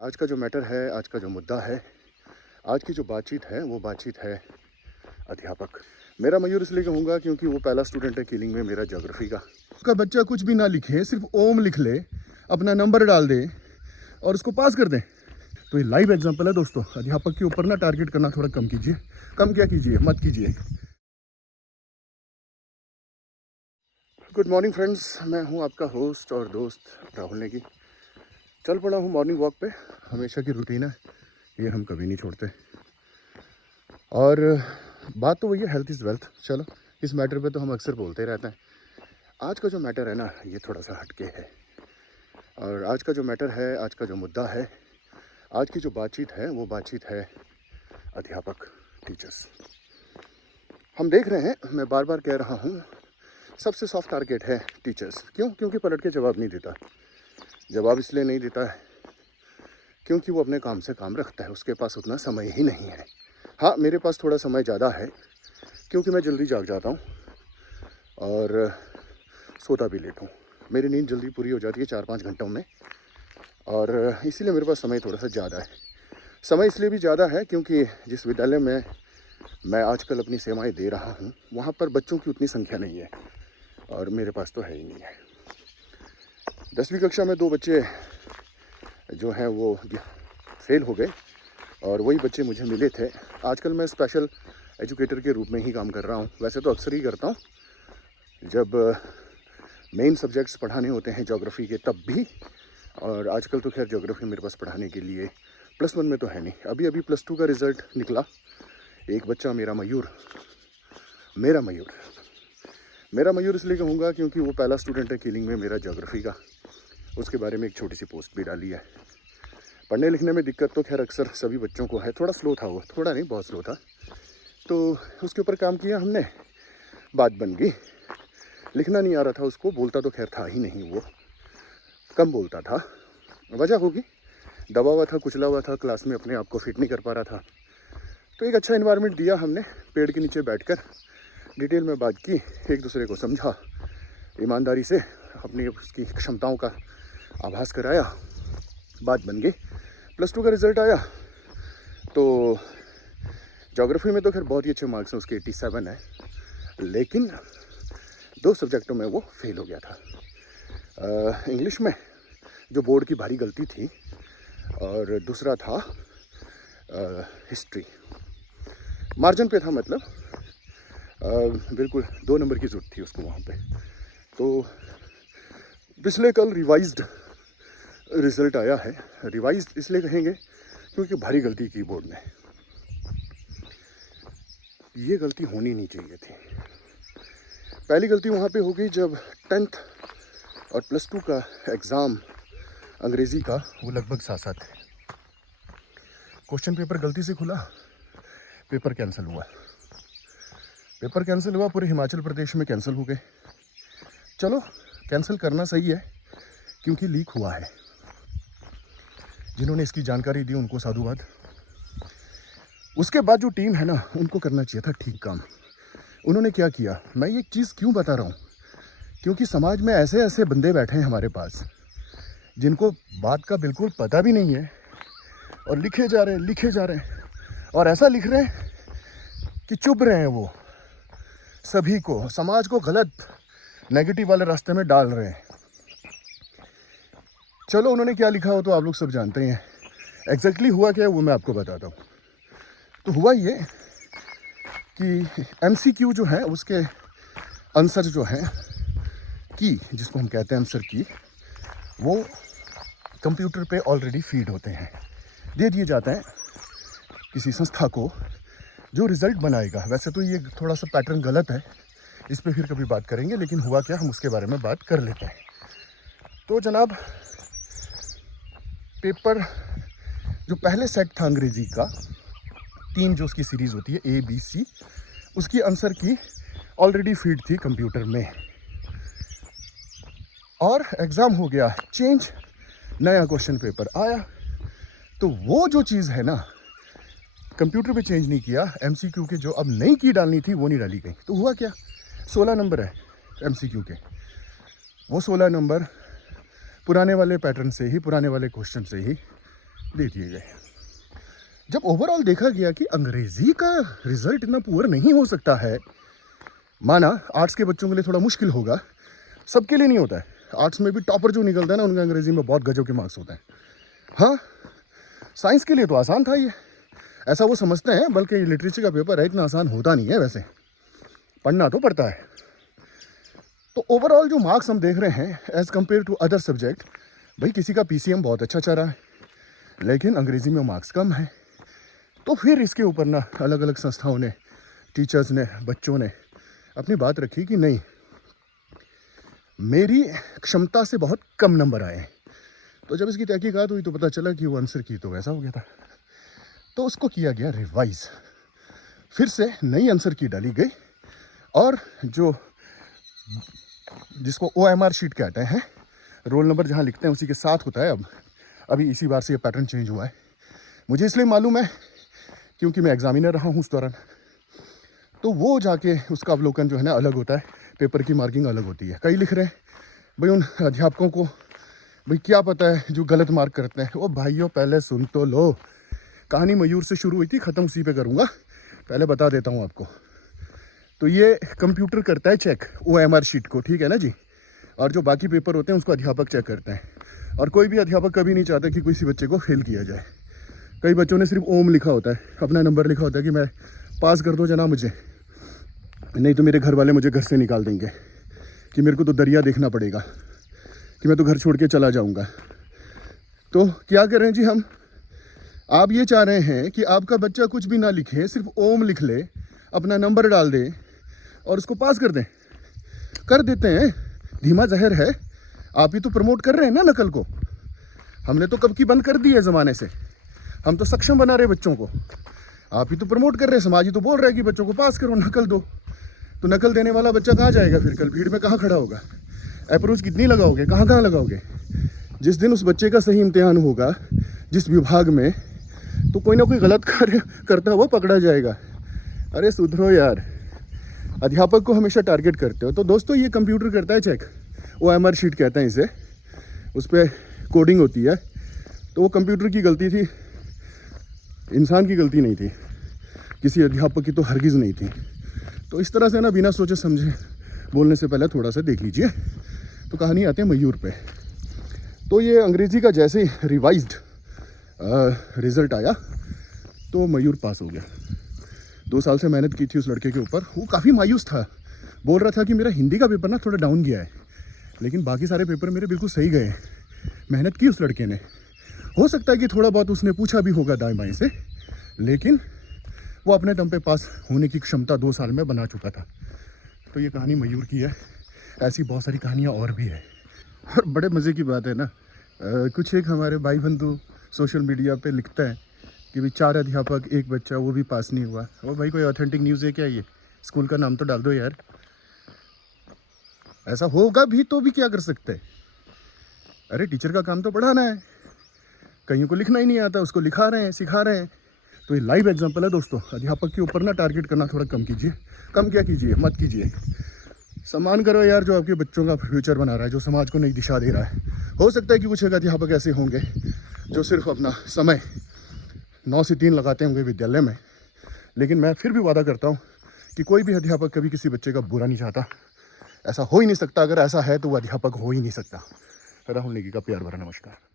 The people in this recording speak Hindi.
आज का जो मैटर है, आज का जो मुद्दा है, आज की जो बातचीत है वो बातचीत है अध्यापक। मेरा मयूर इसलिए कहूँगा क्योंकि वो पहला स्टूडेंट है कीलिंग में मेरा ज्योग्राफी का बच्चा कुछ भी ना लिखे, सिर्फ ओम लिख ले, अपना नंबर डाल दे और उसको पास कर दे। तो ये लाइव एग्जांपल है दोस्तों। अध्यापक के ऊपर ना टारगेट करना थोड़ा कम कीजिए। कम क्या कीजिए, मत कीजिए। गुड मॉर्निंग फ्रेंड्स, मैं हूँ आपका होस्ट और दोस्त राहुल नेगी। चल पड़ा हूँ मॉर्निंग वॉक पे। हमेशा की रूटीन है, ये हम कभी नहीं छोड़ते। और बात तो वही है, हेल्थ इज़ वेल्थ। चलो, इस मैटर पे तो हम अक्सर बोलते रहते हैं। आज का जो मैटर है ना, ये थोड़ा सा हटके है। और आज का जो मैटर है, आज का जो मुद्दा है, आज की जो बातचीत है वो बातचीत है अध्यापक, टीचर्स। हम देख रहे हैं, मैं बार बार कह रहा हूँ, सबसे सॉफ्ट टारगेट है टीचर्स। क्यों? क्योंकि पलट के जवाब नहीं देता। जवाब इसलिए नहीं देता है क्योंकि वो अपने काम से काम रखता है, उसके पास उतना समय ही नहीं है। हाँ, मेरे पास थोड़ा समय ज़्यादा है क्योंकि मैं जल्दी जाग जाता हूँ और सोता भी लेट हूँ। मेरी नींद जल्दी पूरी हो जाती है 4-5 घंटों में, और इसीलिए मेरे पास समय थोड़ा सा ज़्यादा है। समय इसलिए भी ज़्यादा है क्योंकि जिस विद्यालय में मैं आजकल अपनी सेवाएं दे रहा हूँ वहाँ पर बच्चों की उतनी संख्या नहीं है, और मेरे पास तो है ही नहीं है। 10वीं कक्षा में 2 बच्चे जो हैं वो फेल हो गए, और वही बच्चे मुझे मिले थे। आजकल मैं स्पेशल एजुकेटर के रूप में ही काम कर रहा हूँ। वैसे तो अक्सर ही करता हूँ, जब मेन सब्जेक्ट्स पढ़ाने होते हैं ज्योग्राफी के तब भी। और आजकल तो खैर ज्योग्राफी मेरे पास पढ़ाने के लिए +1 में तो है नहीं। अभी अभी +2 का रिज़ल्ट निकला। एक बच्चा मेरा मयूर इसलिए कहूँगा क्योंकि वो पहला स्टूडेंट है कीलिंग में मेरा ज्योग्राफी का। उसके बारे में एक छोटी सी पोस्ट भी डाली है। पढ़ने लिखने में दिक्कत तो खैर अक्सर सभी बच्चों को है। थोड़ा स्लो था वो, थोड़ा नहीं बहुत स्लो था, तो उसके ऊपर काम किया हमने। बात बन गई। लिखना नहीं आ रहा था उसको, बोलता तो खैर था ही नहीं, वो कम बोलता था। वजह होगी, दबा हुआ था, कुचला हुआ था, क्लास में अपने आप को फिट नहीं कर पा रहा था। तो एक अच्छा इन्वायरमेंट दिया हमने, पेड़ के नीचे बैठकर डिटेल में बात की, एक दूसरे को समझा, ईमानदारी से अपनी उसकी क्षमताओं का आभास कराया। बात बन गई। +2 का रिज़ल्ट आया तो ज्योग्राफी में तो खैर बहुत ही अच्छे मार्क्स हैं उसके, 87 है, लेकिन 2 सब्जेक्टों में वो फेल हो गया था। इंग्लिश में जो बोर्ड की भारी गलती थी, और दूसरा था हिस्ट्री। मार्जिन पे था, मतलब बिल्कुल 2 नंबर की ज़रूरत थी उसको वहाँ पे। तो पिछले कल रिवाइज्ड रिज़ल्ट आया है। रिवाइज्ड इसलिए कहेंगे क्योंकि भारी गलती की बोर्ड ने। ये गलती होनी नहीं चाहिए थी। पहली गलती वहाँ पे हो गई जब 10th और +2 का एग्ज़ाम अंग्रेज़ी का, वो लगभग साथ साथ थे। क्वेश्चन पेपर गलती से खुला, पेपर कैंसिल हुआ। पूरे हिमाचल प्रदेश में कैंसिल हो गए। चलो, कैंसिल करना सही है क्योंकि लीक हुआ है। जिन्होंने इसकी जानकारी दी उनको साधुवाद। उसके बाद जो टीम है ना, उनको करना चाहिए था ठीक काम। उन्होंने क्या किया, मैं ये चीज़ क्यों बता रहा हूँ, क्योंकि समाज में ऐसे ऐसे बंदे बैठे हैं हमारे पास जिनको बात का बिल्कुल पता भी नहीं है, और लिखे जा रहे हैं, और ऐसा लिख रहे हैं कि चुभ रहे हैं। वो सभी को, समाज को गलत नेगेटिव वाले रास्ते में डाल रहे हैं। चलो, उन्होंने क्या लिखा हो तो आप लोग सब जानते हैं। एग्जैक्टली हुआ क्या है वो मैं आपको बताता हूँ। तो हुआ ये कि MCQ जो है उसके आंसर जो है की, जिसको हम कहते हैं आंसर की, वो कंप्यूटर पे ऑलरेडी फीड होते हैं, दे दिए जाते हैं किसी संस्था को जो रिज़ल्ट बनाएगा। वैसे तो ये थोड़ा सा पैटर्न गलत है, इस पे फिर कभी बात करेंगे, लेकिन हुआ क्या हम उसके बारे में बात कर लेते हैं। तो जनाब, पेपर जो पहले सेट था अंग्रेज़ी का, 3 जो उसकी सीरीज़ होती है ABC, उसकी आंसर की ऑलरेडी फीड थी कंप्यूटर में, और एग्ज़ाम हो गया चेंज, नया क्वेश्चन पेपर आया। तो वो जो चीज़ है ना, कंप्यूटर पे चेंज नहीं किया, MCQ के जो अब नई की डालनी थी वो नहीं डाली गई। तो हुआ क्या, 16 नंबर है MCQ के, वो 16 नंबर पुराने वाले पैटर्न से ही, पुराने वाले क्वेश्चन से ही दे दिए गए। जब ओवरऑल देखा गया कि अंग्रेजी का रिजल्ट इतना पुअर नहीं हो सकता है, माना आर्ट्स के बच्चों के लिए थोड़ा मुश्किल होगा, सबके लिए नहीं होता है। आर्ट्स में भी टॉपर जो निकलता है ना, उनका अंग्रेजी में बहुत गजब के मार्क्स होते हैं। हाँ, साइंस के लिए तो आसान था ये, ऐसा वो समझते हैं, बल्कि लिटरेचर का पेपर है, इतना आसान होता नहीं है, वैसे पढ़ना तो पड़ता है। तो ओवरऑल जो मार्क्स हम देख रहे हैं as compare to other subject, भाई किसी का पीसीएम बहुत अच्छा चल रहा है, लेकिन अंग्रेज़ी में मार्क्स कम है। तो फिर इसके ऊपर ना अलग अलग संस्थाओं ने, टीचर्स ने, बच्चों ने अपनी बात रखी कि नहीं, मेरी क्षमता से बहुत कम नंबर आए हैं। तो जब इसकी तहकीकात हुई तो पता चला कि वो आंसर की तो वैसा हो गया था। तो उसको किया गया रिवाइज, फिर से नई आंसर की डाली गई, और जो जिसको OMR शीट कहते हैं, रोल नंबर जहाँ लिखते हैं उसी के साथ होता है। अब अभी इसी बार से ये पैटर्न चेंज हुआ है, मुझे इसलिए मालूम है क्योंकि मैं एग्जामिनर रहा हूँ उस दौरान। तो वो जाके उसका अवलोकन जो है ना अलग होता है, पेपर की मार्किंग अलग होती है। कई लिख रहे हैं भाई उन अध्यापकों को भाई क्या पता है जो गलत मार्क करते हैं। ओ भाइयों, पहले सुन तो लो, कहानी मयूर से शुरू हुई थी, ख़त्म उसी पे करूँगा, पहले बता देता हूँ आपको। तो ये कंप्यूटर करता है चेक OMR शीट को, ठीक है ना जी, और जो बाकी पेपर होते हैं उसको अध्यापक चेक करते हैं। और कोई भी अध्यापक कभी नहीं चाहता कि किसी बच्चे को फेल किया जाए। कई बच्चों ने सिर्फ ओम लिखा होता है, अपना नंबर लिखा होता है कि मैं पास कर दो जना मुझे, नहीं तो मेरे घर वाले मुझे घर से निकाल देंगे, कि मेरे को तो दरिया देखना पड़ेगा, कि मैं तो घर छोड़ के चला जाऊंगा। तो क्या करें जी हम, आप ये चाह रहे हैं कि आपका बच्चा कुछ भी ना लिखे, सिर्फ ओम लिख ले, अपना नंबर डाल दे और उसको पास कर दें। कर देते हैं, धीमा जहर है, आप ही तो प्रमोट कर रहे हैं ना नकल को। हमने तो कब की बंद कर दी है ज़माने से, हम तो सक्षम बना रहे बच्चों को, आप ही तो प्रमोट कर रहे हैं। समाज ही तो बोल रहा है कि बच्चों को पास करो, नकल दो। तो नकल देने वाला बच्चा कहाँ जाएगा फिर, कल भीड़ में कहाँ खड़ा होगा? अप्रोच कितनी लगाओगे, कहाँ कहाँ लगाओगे? जिस दिन उस बच्चे का सही इम्तिहान होगा जिस विभाग में, तो कोई ना कोई गलत कार्य करता हुआ पकड़ा जाएगा। अरे सुधरो यार, अध्यापक को हमेशा टारगेट करते हो। तो दोस्तों ये कंप्यूटर करता है चेक, OMR शीट कहते हैं इसे, उस पर कोडिंग होती है। तो वो कंप्यूटर की गलती थी, इंसान की गलती नहीं थी, किसी अध्यापक की तो हरगिज़ नहीं थी। तो इस तरह से ना बिना सोचे समझे बोलने से पहले थोड़ा सा देख लीजिए। तो कहानी आते हैं मयूर पे। तो ये अंग्रेज़ी का जैसे ही रिवाइज्ड रिज़ल्ट आया तो मयूर पास हो गया। 2 साल से मेहनत की थी उस लड़के के ऊपर, वो काफ़ी मायूस था, बोल रहा था कि मेरा हिंदी का पेपर ना थोड़ा डाउन गया है, लेकिन बाकी सारे पेपर मेरे बिल्कुल सही गए। मेहनत की उस लड़के ने, हो सकता है कि थोड़ा बहुत उसने पूछा भी होगा दाएं बाएं से, लेकिन वो अपने दम पे पास होने की क्षमता 2 साल में बना चुका था। तो ये कहानी मयूर की है, ऐसी बहुत सारी कहानियाँ और भी है। और बड़े मज़े की बात है ना, कुछ एक हमारे भाई बंधु सोशल मीडिया पे लिखता है कि भाई 4 अध्यापक 1 बच्चा, वो भी पास नहीं हुआ। ओ भाई, कोई ऑथेंटिक न्यूज़ है क्या ये? स्कूल का नाम तो डाल दो यार। ऐसा होगा भी तो भी क्या कर सकते हैं? अरे टीचर का काम तो पढ़ाना है, कईयों को लिखना ही नहीं आता, उसको लिखा रहे हैं, सिखा रहे हैं। तो ये लाइव एग्जांपल है दोस्तों। अध्यापक के ऊपर ना टारगेट करना थोड़ा कम कीजिए, कम क्या कीजिए, मत कीजिए। सम्मान करो यार जो आपके बच्चों का फ्यूचर बना रहा है, जो समाज को नई दिशा दे रहा है। हो सकता है कि कुछ एक अध्यापक ऐसे होंगे जो सिर्फ अपना समय 9 से 3 लगाते होंगे विद्यालय में, लेकिन मैं फिर भी वादा करता हूँ कि कोई भी अध्यापक कभी किसी बच्चे का बुरा नहीं चाहता। ऐसा हो ही नहीं सकता, अगर ऐसा है तो वो अध्यापक हो ही नहीं सकता। राहुल नेगी का प्यार भरा नमस्कार।